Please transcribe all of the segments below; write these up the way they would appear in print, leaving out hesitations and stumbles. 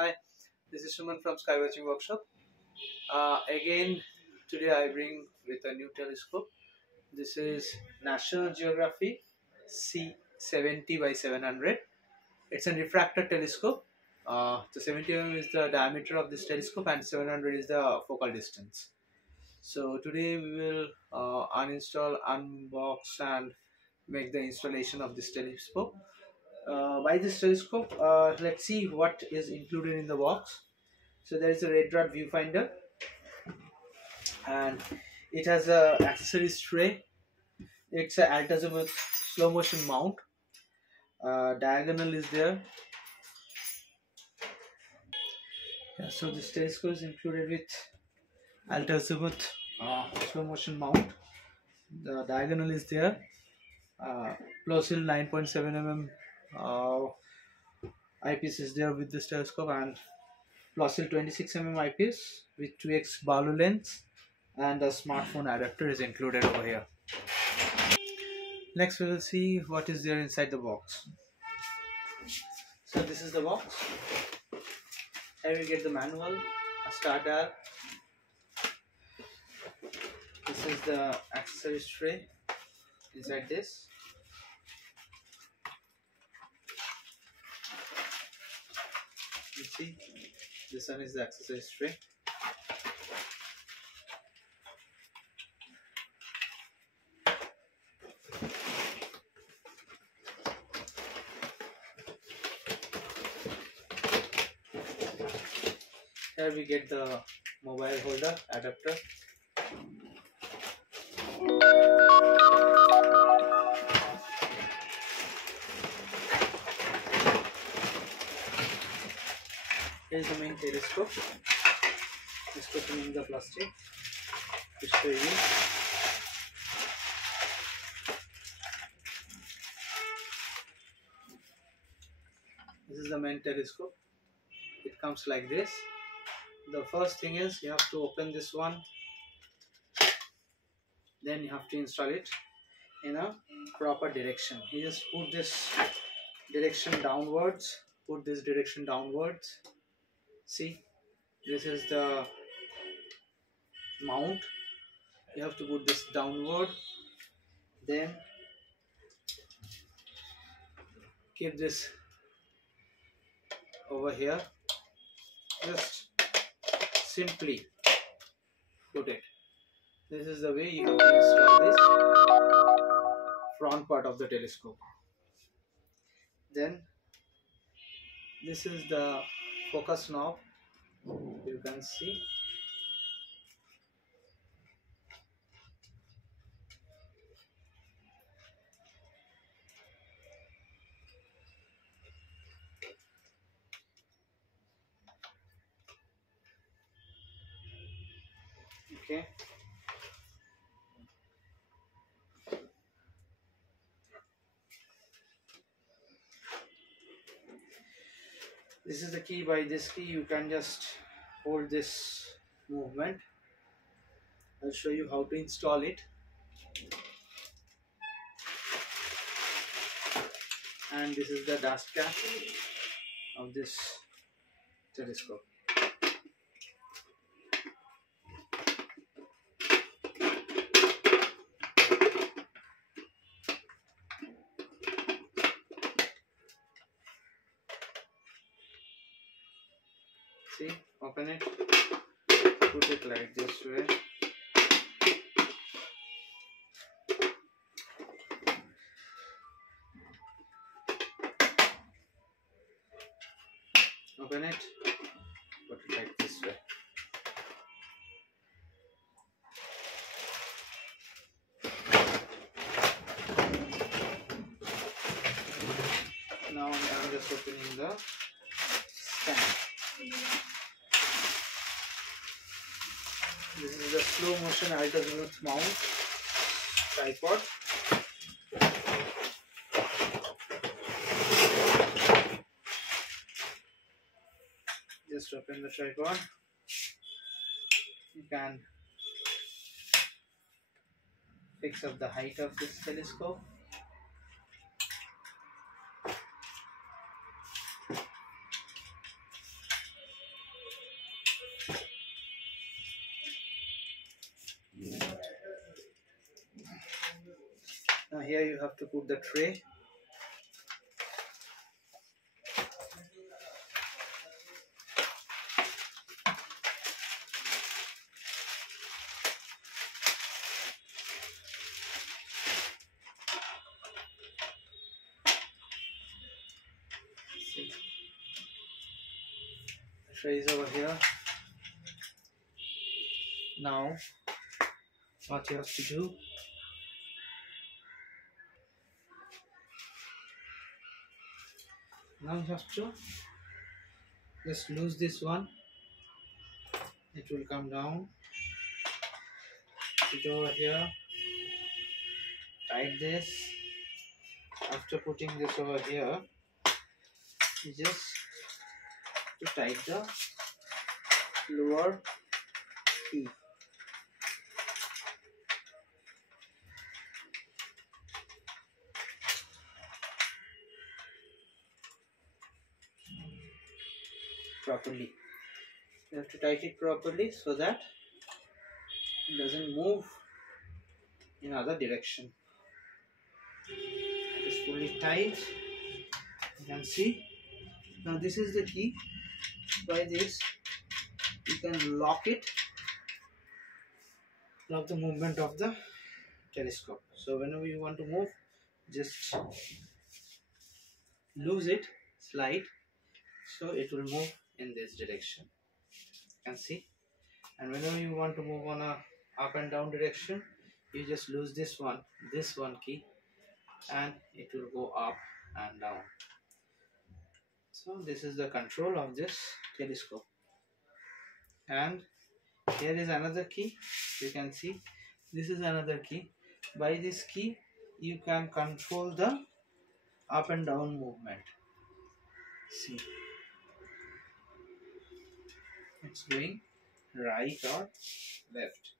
Hi, this is Suman from Skywatching Workshop. Again, today I bring with a new telescope. This is National Geographic C70 by 700. It's a refractor telescope. The 70 mm is the diameter of this telescope and 700 is the focal distance. So today we will uninstall, unbox and make the installation of this telescope. By this telescope, let's see what is included in the box. So there is a red dot viewfinder, and it has a accessories tray. It's a azimuth slow motion mount. Diagonal is there. Yeah, so this telescope is included with azimuth slow motion mount. The diagonal is there. Plosill 9.7 mm eyepiece is there with this telescope, and Plosill 26 mm eyepiece with 2x Barlow lens, and a smartphone adapter is included over here. Next we will see what is there inside the box. So this is the box. Here we get the manual, a star dial. This is the accessories tray inside this. You see, this one is the accessories tray. Here we get the mobile holder adapter. Here is the main telescope. Just opening the plastic to show you. This is the main telescope. It comes like this. The first thing is you have to open this one, then you have to install it in a proper direction. You just put this direction downwards, put this direction downwards. See, this is the mount. You have to put this downward, then keep this over here. Just simply put it. This is the way you have to install this front part of the telescope. Then this is the focus knob. You can see. Okay. This is the key. By this key you can just hold this movement. I'll show you how to install it. And this is the dust cap of this telescope. See, open it, put it like this way. Open it, put it like this way. Now I'm just opening the stand. This is the slow motion azimuth mount tripod. Just open the tripod. You can fix up the height of this telescope. have to put the tray. See, the tray is over here. Now what you have to do, now you have to just lose this one. It will come down. Put it over here. Tight this. After putting this over here, you just to tight the lower key. Properly. You have to tighten it properly so that it doesn't move in other direction. It is fully tight. You can see. Now this is the key. By this you can lock it. Lock the movement of the telescope. So whenever you want to move, just lose it, slide, so it will move in this direction. You can see. And whenever you want to move on a up and down direction, you just lose this one key, and it will go up and down. So this is the control of this telescope. And here is another key. You can see this is another key. By this key you can control the up and down movement. See, it's going right or left.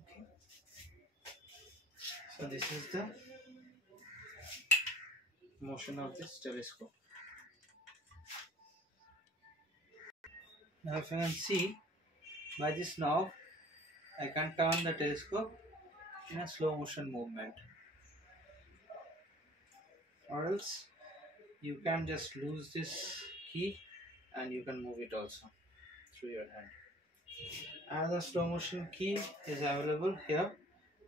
Okay. So this is the motion of this telescope. Now if you can see, by this knob I can turn the telescope in a slow motion movement, or else you can just lose this key and you can move it also through your hand. Another slow motion key is available here,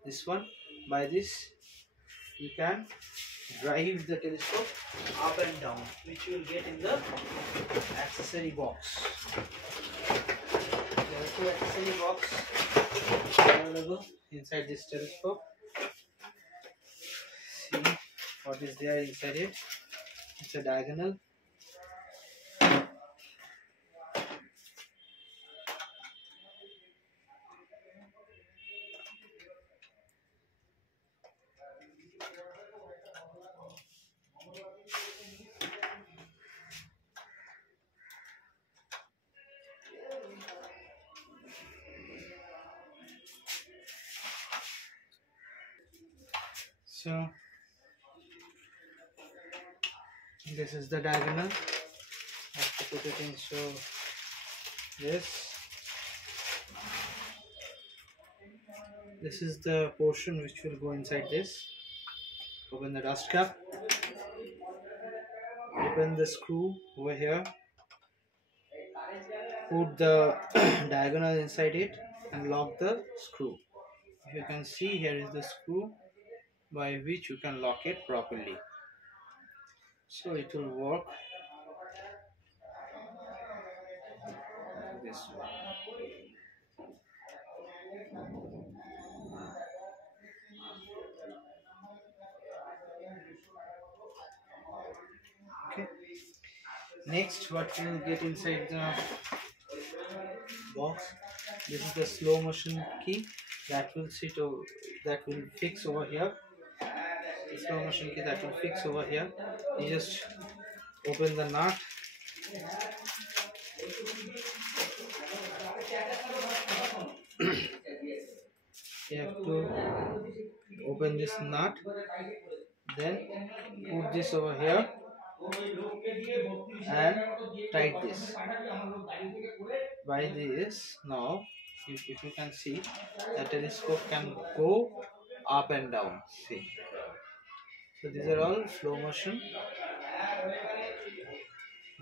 this one. By this you can drive the telescope up and down, which you will get in the accessory box. There are two accessory box available inside this telescope. See what is there inside it. It's a diagonal. So this is the diagonal. I have to put it in, so this is the portion which will go inside this. Open the dust cap, open the screw over here, put the diagonal inside it and lock the screw. If you can see, here is the screw by which you can lock it properly, so it will work this way. Okay. Next, what you will get inside the box, this is the slow motion key that will fix over here. The slow motion key that will fix over here. You just open the nut, You have to open this nut, then put this over here and tight this. By this, now if you can see, the telescope can go up and down. See, so these are all slow motion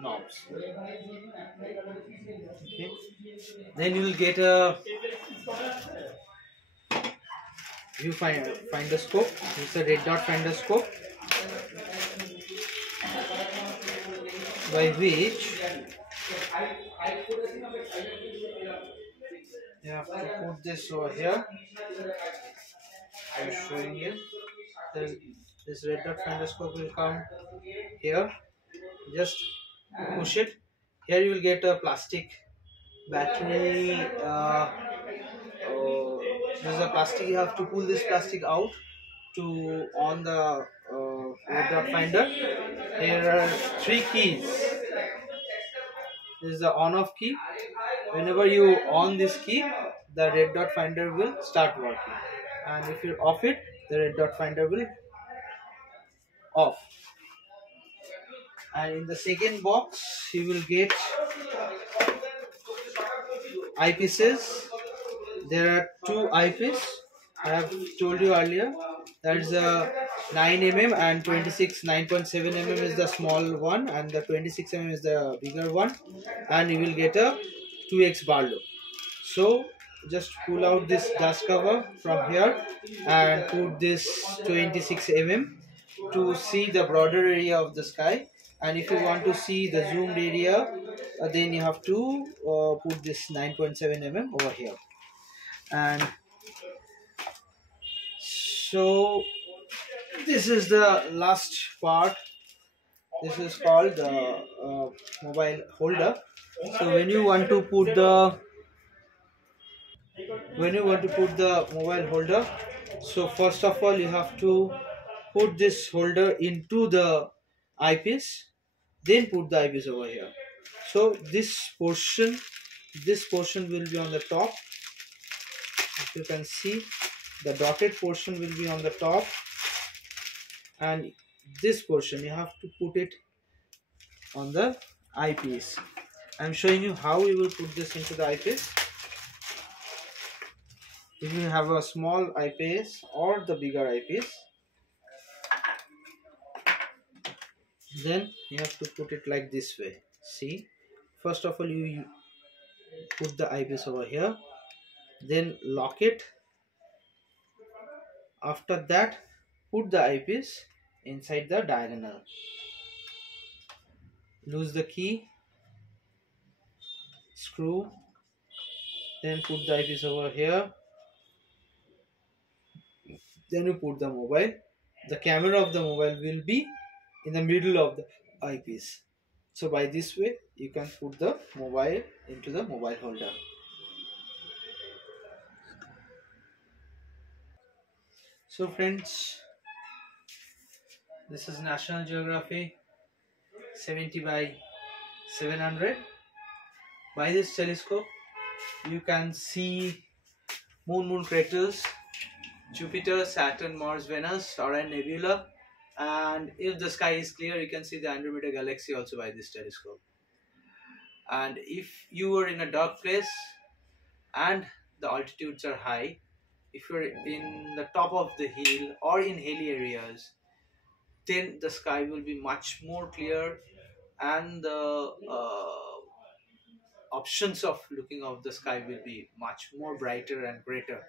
knobs. Okay. Then you will get a finder scope. This is a red dot finder scope, by which you have to put this over here. I'm showing you. This red dot finder scope will come here. Just push it. Here you will get a plastic battery. This is a plastic. You have to pull this plastic out to on the red dot finder. Here are three keys. This is the on-off key. Whenever you on this key, the red dot finder will start working, and if you off it, the red dot finder will off. And in the second box, you will get eyepieces. There are two eyepieces. I have told you earlier. That's a 9 mm and 9.7 mm is the small one, and the 26 mm is the bigger one. And you will get a 2x Barlow. So just pull out this dust cover from here and put this 26 mm to see the broader area of the sky. And if you want to see the zoomed area, then you have to put this 9.7 mm over here. And so this is the last part. This is called the mobile holder. So when you want to put the mobile holder, so first of all you have to put this holder into the eyepiece, then put the eyepiece over here. So this portion will be on the top. If you can see, the dotted portion will be on the top, and this portion you have to put it on the eyepiece. I'm showing you how you will put this into the eyepiece. If you have a small eyepiece or the bigger eyepiece, then you have to put it like this way. See, first of all you put the eyepiece over here, then lock it. After that, put the eyepiece inside the diagonal. Loose the key, screw, then put the eyepiece over here. Then you put the mobile. The camera of the mobile will be in the middle of the eyepiece. So by this way, you can put the mobile into the mobile holder. So friends, this is National Geographic 70 by 700. By this telescope, you can see moon craters, Jupiter, Saturn, Mars, Venus, Orion Nebula, and if the sky is clear, you can see the Andromeda Galaxy also by this telescope. And if you are in a dark place and the altitudes are high, if you're in the top of the hill or in hilly areas, then the sky will be much more clear, and the options of looking of the sky will be much more brighter and greater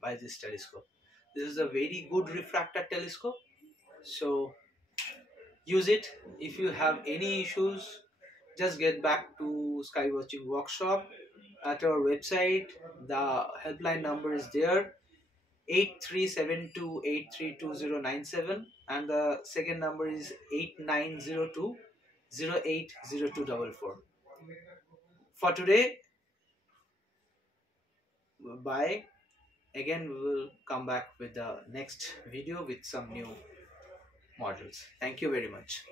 by this telescope. This is a very good refractor telescope, so use it. If you have any issues, just get back to Skywatching Workshop at our website. The helpline number is there, 8372832097, and the second number is 8902080244. For today, bye. Again, we will come back with the next video with some new models. Thank you very much.